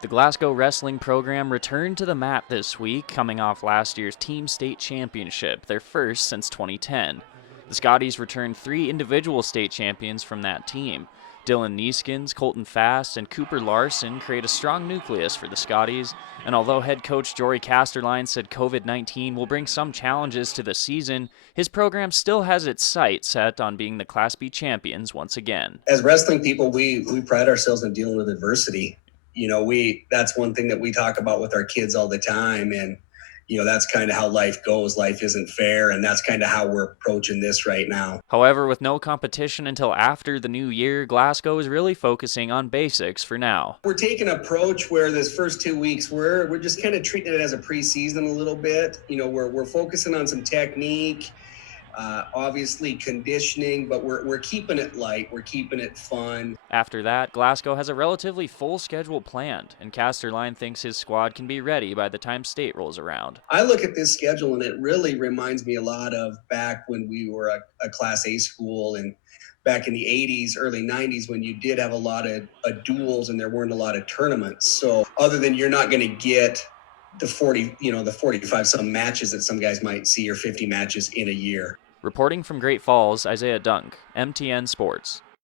The Glasgow wrestling program returned to the mat this week, coming off last year's team state championship, their first since 2010. The Scotties returned 3 individual state champions from that team. Dylan Neeskins, Colton Fast, and Cooper Larson create a strong nucleus for the Scotties, and although head coach Jory Casterline said COVID-19 will bring some challenges to the season, his program still has its sights set on being the Class B champions once again. As wrestling people, we pride ourselves in dealing with adversity. That's one thing that we talk about with our kids all the time, and that's kind of how life goes. Life isn't fair, and that's kind of how we're approaching this right now. However, with no competition until after the new year, Glasgow is really focusing on basics for now. We're taking an approach where this first 2 weeks we're just kind of treating it as a preseason a little bit. We're focusing on some technique, obviously conditioning, but we're keeping it light, we're keeping it fun. After that, Glasgow has a relatively full schedule planned, and Casterline thinks his squad can be ready by the time state rolls around. I look at this schedule and it really reminds me a lot of back when we were a Class A school, and back in the 80s, early 90s, when you did have a lot of duels and there weren't a lot of tournaments. So other than you're not going to get the 45 some matches that some guys might see, or 50 matches in a year. Reporting from Great Falls, Isaiah Dunk, MTN Sports.